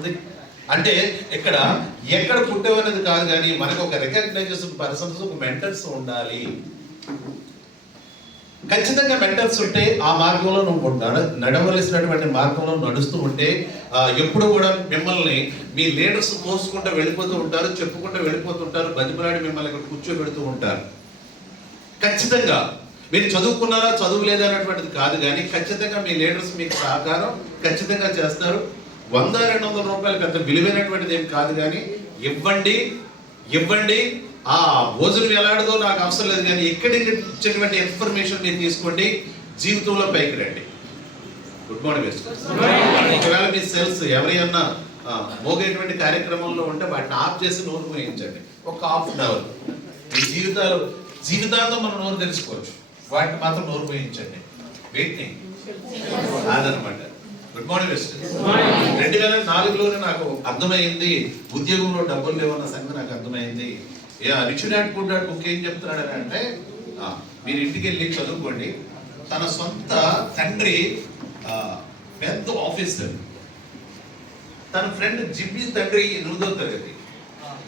ఉంది. అంటే ఇక్కడ ఎక్కడ పుట్టేవనేది కాదు, కానీ మనకు ఒక రికగ్నైజేషన్ పర్సన్స్, ఒక మెంటర్స్ ఉండాలి. ఖచ్చితంగా మెంటర్స్ ఉంటే ఆ మార్గంలో నువ్వు నడవలసినటువంటి మార్గంలో నడుస్తూ ఉంటే ఎప్పుడు కూడా మిమ్మల్ని మీ లీడర్స్ మోసుకుంటూ వెళ్ళిపోతూ ఉంటారు, చెప్పుకుంటూ వెళ్ళిపోతుంటారు, బతిమలాడి మిమ్మల్ని ఇక్కడ కూర్చోబెడుతూ ఉంటారు. ఖచ్చితంగా మీరు చదువుకున్నారా చదువులేదా అన్నటువంటిది కాదు, కానీ ఖచ్చితంగా మీ లీడర్స్ మీకు సహకారం ఖచ్చితంగా చేస్తారు. 100-200 రూపాయలు పెద్ద విలువైనటువంటిది ఏం కాదు, కానీ ఇవ్వండి. ఆ భోజనం ఎలాడదో నాకు అవసరం లేదు, కానీ ఎక్కడి ఇచ్చినటువంటి ఇన్ఫర్మేషన్ మీరు తీసుకోండి, జీవితంలో పైకి రండి. Good morning. ఒకవేళ మీ సెల్స్ ఎవరైనా మోగేటువంటి కార్యక్రమంలో ఉంటే వాటిని ఆఫ్ చేసి నోరు మోయించండి. ఒక హాఫ్ అన్ అవర్ మీ జీవితాంతం మనం నోరు తెలుసుకోవచ్చు, వాటిని మాత్రం నోరు మోయించండి. వీటిని కాదనమాట. Good morning. 2004లోనే నాకు అర్థమైంది ఉద్యోగంలో డబ్బులు లేవన్న సంగతి నాకు అర్థమైంది. Rich dad poor dad book ఏం చెప్తున్నాడు అంటే, మీరు ఇంటికి వెళ్ళి చదువుకోండి. తన సొంత తండ్రి పెద్ద ఆఫీసర్, తన ఫ్రెండ్ జిమ్మీ తండ్రి 8వ తరగతి.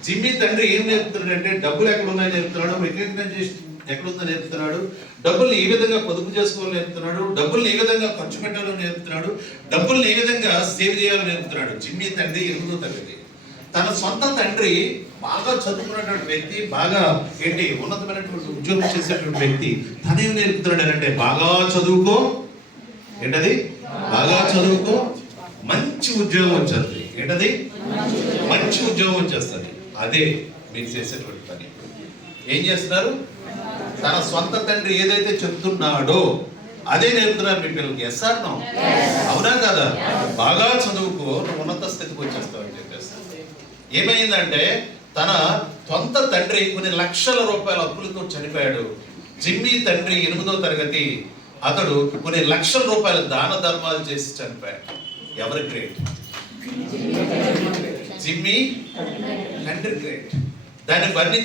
జిమ్మీ తండ్రి ఏం నేర్పుతున్నాడంటే, డబ్బులు ఎక్కడ ఉన్నాయో నేర్పుతున్నాడు, రికగ్నైజేషన్ ఎక్కడుందో నేర్పుతున్నాడు, డబ్బుల్ని ఏ విధంగా పొదుపు చేసుకోవాలో నేర్పుతున్నాడు, డబ్బుల్ని ఏ విధంగా ఖర్చు పెట్టాలో నేర్పుతున్నాడు, డబ్బుల్ని ఏ విధంగా సేవ్ చేయాలో నేర్పుతున్నాడు. జిమ్మీ తండ్రి 8వ తరగతి. తన సొంత తండ్రి బాగా చదువుకున్నటువంటి వ్యక్తి, బాగా ఉన్నతమైనటువంటి ఉద్యోగం చేసేటువంటి వ్యక్తి, తనేం నేర్పుతున్నాడు అంటే, బాగా చదువుకో, బాగా చదువుకో, మంచి ఉద్యోగం వచ్చేస్తుంది. మంచి ఉద్యోగం వచ్చేస్తుంది. అదే మీరు చేసేటువంటి పని. ఏం చేస్తున్నారు? తన సొంత తండ్రి ఏదైతే చెప్తున్నాడో అదే నేర్పుతున్నారు మీ పిల్లలకి. Yes or no? అవునా కదా? బాగా చదువుకో, నువ్వు ఉన్నత స్థితికి వచ్చేస్తావు అని చెప్పేసి. ఏమైందంటే, తన సొంత తండ్రి కొన్ని లక్షల రూపాయల అప్పులతో చనిపోయాడు. జిమ్మీ తండ్రి 8వ తరగతి, అతడు కొన్ని లక్షల రూపాయల దాన ధర్మాలు చేసి చనిపోయాడు. ఎవరి గ్రేట్? జిమ్మీ తండ్రి గ్రేట్. దాన్ని వర్ణి